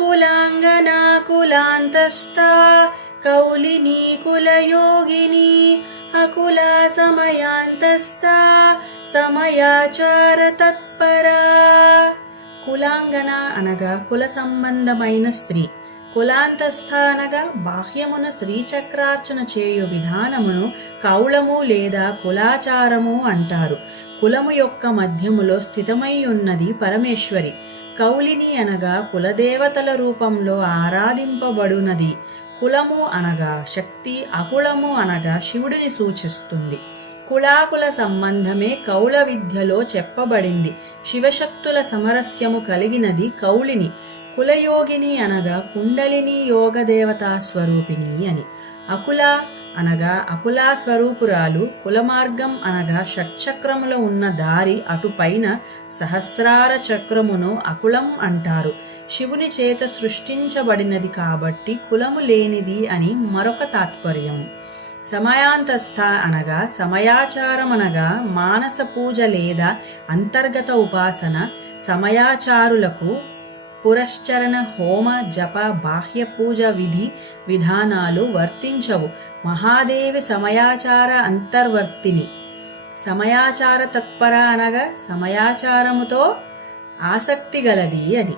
కులాంగనా కులాంతస్థా కౌలినీ కులయోగిని అకులా సమయాంతస్థా సమయాచార తత్పరా. కులాంగన అనగా కుల సంబంధమైన స్త్రీ, కులాంతస్థ అనగా బాహ్యమున శ్రీచక్రార్చన చేయు విధానమును కౌళము లేదా కులాచారము అంటారు. కులము యొక్క మధ్యములో స్థితమై ఉన్నది పరమేశ్వరి. కౌలిని అనగా కులదేవతల రూపంలో ఆరాధింపబడునది. కులము అనగా శక్తి, అకులము అనగా శివుడిని సూచిస్తుంది. కులాకుల సంబంధమే కౌల విద్యలో చెప్పబడింది. శివశక్తుల సమరస్యము కలిగినది కౌలిని. కులయోగిని అనగా కుండలిని యోగదేవతా స్వరూపిణి అని. అకుల అనగా అకులా స్వరూపురాలు. కులమార్గం అనగా షట్చక్రములో ఉన్న దారి అటుపైన సహస్రార చక్రమును అకులం అంటారు. శివుని చేత సృష్టించబడినది కాబట్టి కులము లేనిది అని మరొక తాత్పర్యం. సమయాంతస్థ అనగా సమయాచారం అనగా మానస పూజ లేదా అంతర్గత ఉపాసన. సమయాచారులకు పురశ్చరణ, హోమ, జప, బాహ్య పూజ విధి విధానాలు వర్తించవు. మహాదేవి సమయాచార అంతర్వర్తిని. సమయాచార తత్పర అనగా సమయాచారముతో ఆసక్తి గలది అని.